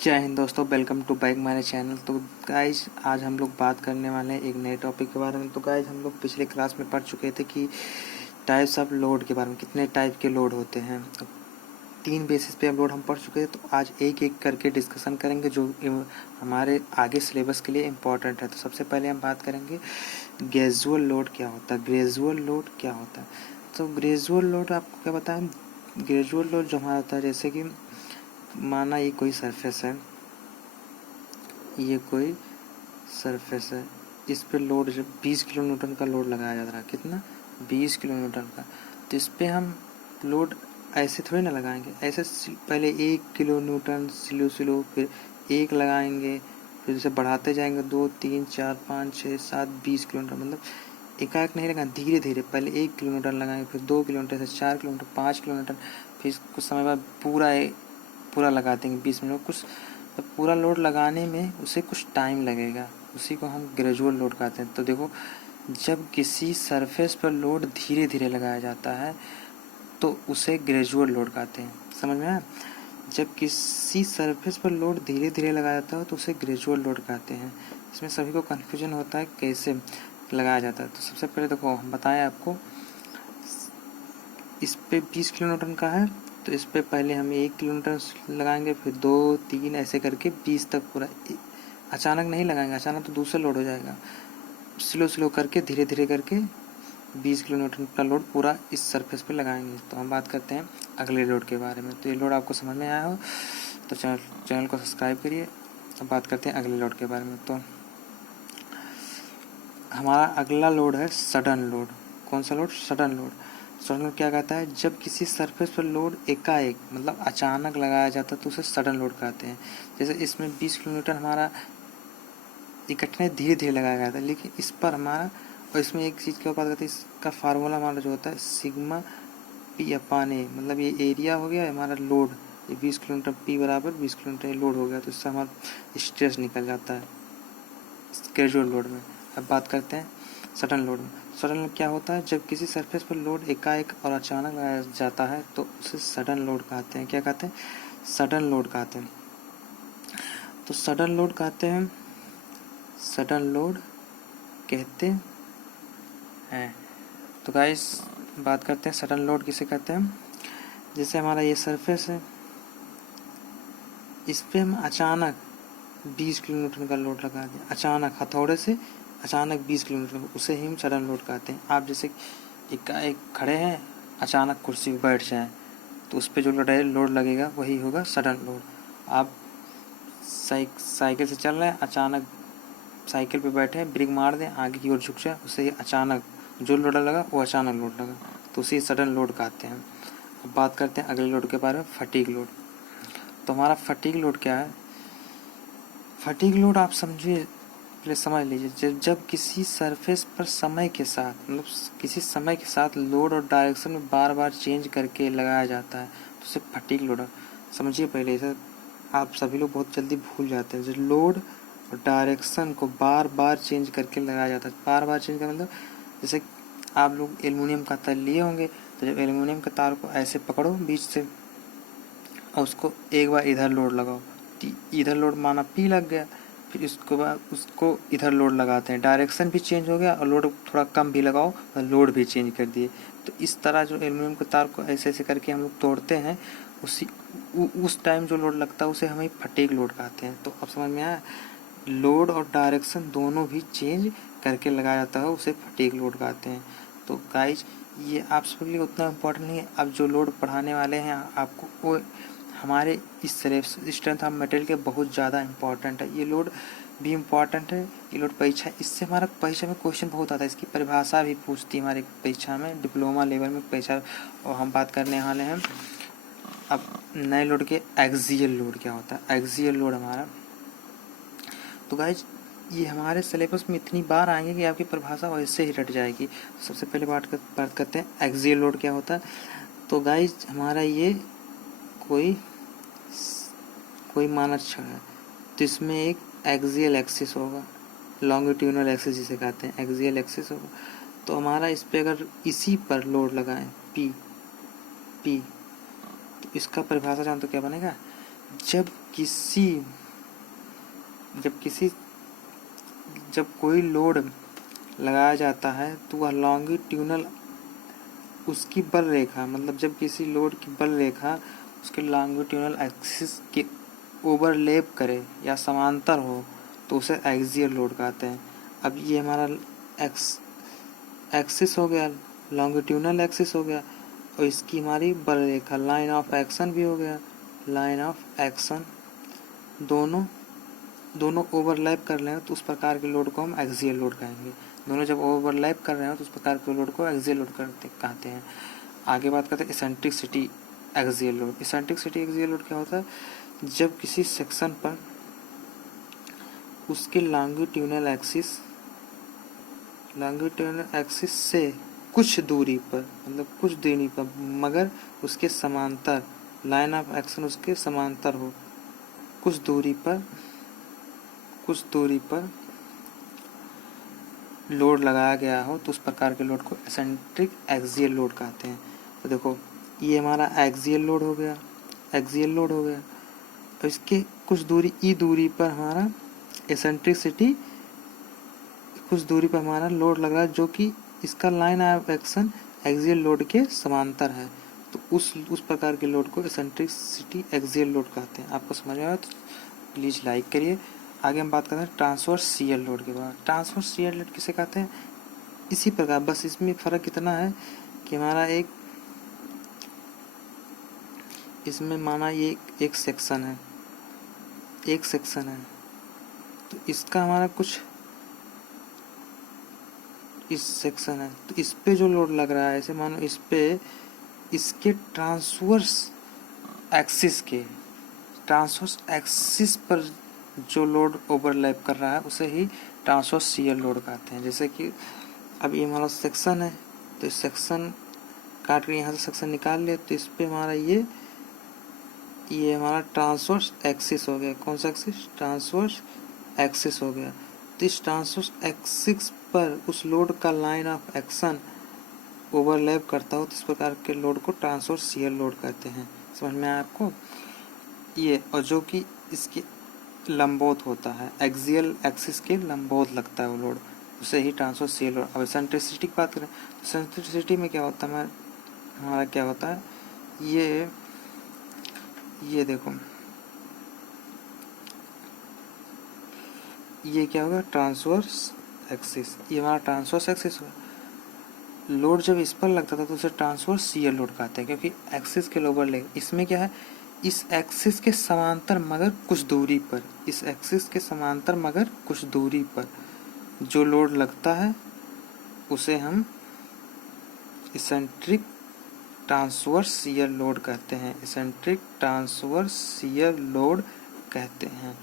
जय हिंद दोस्तों, welcome to back my channel. तो गाइज आज हम लोग बात करने वाले हैं एक नए टॉपिक के बारे में। तो गाइज हम लोग पिछले क्लास में पढ़ चुके थे कि टाइप्स ऑफ लोड के बारे में, कितने टाइप के लोड होते हैं। तो 3 बेसिस पे हम लोड पढ़ चुके हैं। तो आज एक एक करके डिस्कशन करेंगे जो हमारे आगे सिलेबस के लिए इम्पोर्टेंट है। तो सबसे पहले हम बात करेंगे ग्रेजुअल लोड क्या होता है। ग्रेजुअल लोड क्या होता है? तो ग्रेजुअल लोड आपको क्या बताएं? ग्रेजुअल लोड जो हमारा होता है, जैसे कि माना ये कोई सरफेस है, ये कोई सरफेस है, इस पे लोड जब 20 किलो न्यूटन का लोड लगाया जा रहा है। कितना? 20 किलो न्यूटन का। तो इस पे हम लोड ऐसे थोड़ी ना लगाएंगे, ऐसे पहले 1 किलो न्यूटन स्लो स्लो, फिर 1 लगाएंगे, फिर इसे बढ़ाते जाएंगे 2 3 4 5 6 7 20 किलोमीटर। मतलब एकाएक नहीं लगाएंगे, धीरे धीरे पहले 1 किलोमीटर लगाएंगे, फिर 2 किलोमीटर से 4 किलोमीटर, 5 किलोमीटर, फिर कुछ समय बाद पूरा लगा देंगे 20 मिनट। कुछ तो पूरा लोड लगाने में उसे कुछ टाइम लगेगा, उसी को हम ग्रेजुअल लोड कहते हैं। तो देखो, जब किसी सरफेस पर लोड धीरे धीरे लगाया जाता है तो उसे ग्रेजुअल लोड कहते हैं। समझ में आया? जब किसी सरफेस पर लोड धीरे धीरे लगाया जाता है तो उसे ग्रेजुअल लोड कहते हैं। इसमें सभी को कन्फ्यूजन होता है कैसे लगाया जाता है। तो सबसे पहले देखो, हम बताएं आपको, इस पे 20 किलो न्यूटन का है तो इस पे पहले हम 1 किलोमीटर लगाएंगे, फिर 2 3 ऐसे करके 20 तक पूरा। अचानक नहीं लगाएंगे, अचानक तो दूसरा लोड हो जाएगा। स्लो स्लो करके, धीरे धीरे करके 20 किलो न्यूटन का लोड पूरा इस सरफेस पे लगाएंगे। तो हम बात करते हैं अगले लोड के बारे में। तो ये लोड आपको समझ में आया हो तो चैनल को सब्सक्राइब करिए। अब बात करते हैं अगले लोड के बारे में। तो हमारा अगला लोड है सडन लोड। कौन सा load? Sudden load. Sudden load क्या कहता है? जब किसी सरफेस पर लोड एकाएक मतलब अचानक लगाया जाता है तो उसे सडन लोड कहते हैं। जैसे इसमें 20 किलोमीटर हमारा इकट्ठे धीरे धीरे लगाया गया था, लेकिन इस पर हमारा, और इसमें एक चीज़ की बात करते हैं, इसका फार्मूला हमारा जो होता है सिग्मा पी अपान ए। मतलब ये एरिया हो गया हमारा लोड, ये 20 किलोमीटर, पी बराबर 20 किलोमीटर लोड हो गया, तो इससे हमारा स्ट्रेस निकल जाता है ग्रेजुअल लोड में। अब बात करते हैं सडन लोड में। सडन लोड क्या होता है? जब किसी सरफेस पर लोड एकाएक और अचानक लगाया जाता है तो उसे सडन लोड कहते हैं। क्या कहते हैं? सडन लोड कहते हैं। तो सडन लोड कहते हैं, सडन लोड कहते हैं। तो गाइस बात करते हैं सडन लोड किसे कहते हैं। जैसे हमारा ये सरफेस है, इस पे हम अचानक 20 किलोमीटर का लोड लगा दें, अचानक हथौड़े से अचानक 20 किलोमीटर, उसे ही हम सडन लोड कहते हैं। आप जैसे एक खड़े हैं, अचानक कुर्सी पर बैठ जाएं तो उस पर जो लोड लगेगा वही होगा सडन लोड। आप साइकिल से चल रहे हैं, अचानक साइकिल पे बैठे हैं, ब्रेक मार दें, आगे की ओर झुक जाए, उससे अचानक जो लोड लगा वो अचानक लोड लगा, तो उसे सडन लोड कहते हैं। अब बात करते हैं अगले लोड के बारे में, फटीग लोड। तो हमारा फटीग लोड क्या है? फटीग लोड आप समझिए, पहले समझ लीजिए, जब किसी सरफेस पर समय के साथ, मतलब किसी समय के साथ लोड और डायरेक्शन में बार बार चेंज करके लगाया जाता है तो उसे फटीग लोड समझिए। पहले इसे आप सभी लोग बहुत जल्दी भूल जाते हैं। जो लोड और डायरेक्शन को बार बार चेंज करके लगाया जाता है, बार बार चेंज करना मतलब, जैसे आप लोग एल्युमिनियम का तार लिए होंगे, तो जब एल्युमिनियम का तार को ऐसे पकड़ो बीच से और उसको एक बार इधर लोड लगाओ, इधर लोड माना पी लग गया, फिर इसके बाद उसको इधर लोड लगाते हैं, डायरेक्शन भी चेंज हो गया और लोड थोड़ा कम भी लगाओ और लोड भी चेंज कर दिए। तो इस तरह जो एल्युमिनियम के तार को ऐसे ऐसे करके हम लोग तोड़ते हैं, उस टाइम जो लोड लगता है उसे हमें फटीग लोड कहते हैं। तो अब समझ में आया, लोड और डायरेक्शन दोनों भी चेंज करके लगाया जाता है, उसे फटीग लोड कहते हैं। तो गाइज ये आप सभी लिए उतना इम्पोर्टेंट नहीं है। अब जो लोड पढ़ाने वाले हैं आपको, वो हमारे इस स्ट्रेंथ ऑफ मटेरियल के बहुत ज़्यादा इम्पोर्टेंट है। ये लोड भी इम्पोर्टेंट है, ये लोड परीक्षा, इससे हमारा परीक्षा में क्वेश्चन बहुत आता है, इसकी परिभाषा भी पूछती है हमारी परीक्षा में, डिप्लोमा लेवल में परीक्षा। और हम बात करने वाले हैं अब नए लोड के, एक्सियल लोड क्या होता है। एक्सियल लोड हमारा, तो गाइज ये हमारे सिलेबस में इतनी बार आएंगे कि आपकी परिभाषा वैसे ही रट जाएगी। सबसे पहले बात करते हैं एक्सियल लोड क्या होता है। तो गाइज हमारा ये कोई मानक छड़ है, तो इसमें एक एक्सियल एक्सिस होगा, लॉन्गिट्यूडनल एक्सिस जिसे कहते हैं, एक्सियल एक्सिस होगा। तो हमारा इस पे अगर इसी पर लोड लगाएं पी, तो इसका परिभाषा जानते हो क्या बनेगा? जब कोई लोड लगाया जाता है तो वह लॉन्गिट्यूनल उसकी बल रेखा, मतलब जब किसी लोड की बल रेखा उसके लॉन्गिट्यूनल एक्सिस के ओवरलैप करे या समांतर हो तो उसे एक्सियल लोड कहते हैं। अब ये हमारा एक्सिस हो गया, लॉन्गिट्यूनल एक्सिस हो गया, और इसकी हमारी बल रेखा लाइन ऑफ एक्शन भी हो गया। लाइन ऑफ एक्शन दोनों ओवरलैप कर रहे हैं तो उस प्रकार के लोड को हम एक्सियल लोड कहेंगे। दोनों जब ओवरलैप कर रहे हो तो उस प्रकार के लोड को एक्सियल लोड कहते हैं। आगे बात करते हैं eccentricity axial load. Eccentricity axial load क्या होता है? जब किसी सेक्शन पर उसके लॉन्गिट्यूनल एक्सिस से कुछ दूरी पर, मतलब कुछ दूरी पर, मगर उसके समांतर, लाइन ऑफ एक्शन उसके समांतर हो, कुछ दूरी पर लोड लगाया गया हो तो उस प्रकार के लोड को एसेंट्रिक एक्सियल लोड कहते हैं। तो देखो ये हमारा एक्सियल लोड हो गया, और इसके कुछ दूरी पर हमारा एसेंट्रिसिटी, कुछ दूरी पर हमारा लोड लग रहा है जो कि इसका line of action axial load के समांतर है, तो उस प्रकार के लोड को एसेंट्रिसिटी एक्सियल लोड कहते हैं। आपको समझ में आया तो प्लीज़ लाइक करिए। आगे हम बात करते हैं ट्रांसवर्स शियर लोड के बाद। ट्रांसवर्स शियर लोड किसे कहते हैं? इसी प्रकार, बस इसमें फ़र्क इतना है कि हमारा इसमें माना ये एक सेक्शन है, तो इसका हमारा कुछ इस सेक्शन है, तो इस पे जो लोड लग रहा है, ऐसे मानो इस पे इसके ट्रांसवर्स एक्सिस पर जो लोड ओवरलैप कर रहा है उसे ही ट्रांसवर्स शियर लोड कहते हैं। जैसे कि अब ये हमारा सेक्शन है, तो इस सेक्शन काट के यहाँ से सेक्शन निकाल ले, तो इस पे हमारा ये हमारा ट्रांसवर्स एक्सिस हो गया। कौन सा एक्सिस? ट्रांसवर्स एक्सिस हो गया। तो इस ट्रांसवर्स एक्सिस पर उस लोड का लाइन ऑफ एक्शन ओवरलैप करता हो तो इस प्रकार के लोड को ट्रांसवर्स शियर लोड कहते हैं। समझ में आया आपको? ये, और जो कि इसके लंबवत होता है, एक्सियल एक्सिस के लंबवत लगता है वो लोड, उसे ही ट्रांसवर्स शियर लोड। अब एसेंट्रिसिटी की बात करें तो एसेंट्रिसिटी में क्या होता है, हमारा क्या होता है, ये देखो, ये क्या होगा? Transverse axis. ये हमारा ट्रांसवर्स एक्सिस होगा। लोड जब इस पर लगता था तो उसे ट्रांसवर्स शियर लोड कहते हैं, क्योंकि एक्सिस के लोअर लेग, इसमें क्या है, इस एक्सिस के समांतर मगर कुछ दूरी पर जो लोड लगता है उसे हम इसेंट्रिक ट्रांसवर्स शियर लोड कहते हैं।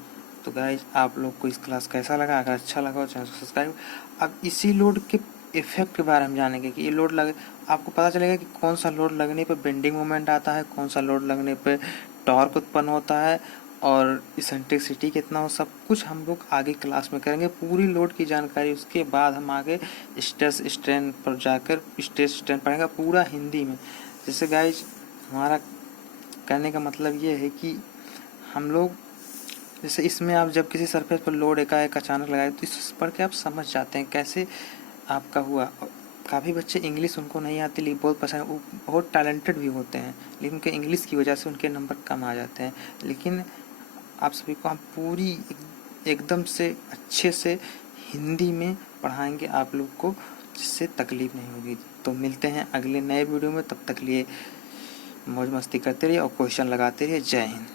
तो गाइज आप लोग को इस क्लास कैसा लगा? अगर अच्छा लगा तो चैनल को सब्सक्राइब। अब इसी लोड के इफेक्ट के बारे में जानेंगे कि ये लोड लगे, आपको पता चलेगा कि कौन सा लोड लगने पर बेंडिंग मोमेंट आता है, कौन सा लोड लगने पर टॉर्क उत्पन्न होता है, और इसेंट्रिसिटी कितना हो, सब कुछ हम लोग आगे क्लास में करेंगे, पूरी लोड की जानकारी। उसके बाद हम आगे स्ट्रेस स्ट्रेन पर जाकर स्ट्रेस स्ट्रेन पढ़ेंगे पूरा हिंदी में। जैसे गाइज हमारा कहने का मतलब ये है कि हम लोग, जैसे इसमें आप जब किसी सरफेस पर लोड एकाएक अचानक लगाए तो इस पढ़ के आप समझ जाते हैं कैसे आपका हुआ। काफ़ी बच्चे इंग्लिश उनको नहीं आती लेकिन बहुत पसंद, वो बहुत टैलेंटेड भी होते हैं, लेकिन उनके इंग्लिश की वजह से उनके नंबर कम आ जाते हैं। लेकिन आप सभी को हम पूरी एकदम से अच्छे से हिंदी में पढ़ाएंगे आप लोग को, जिससे तकलीफ नहीं होगी। तो मिलते हैं अगले नए वीडियो में, तब तक लिए मौज मस्ती करते रहिए और क्वेश्चन लगाते रहिए। जय हिंद।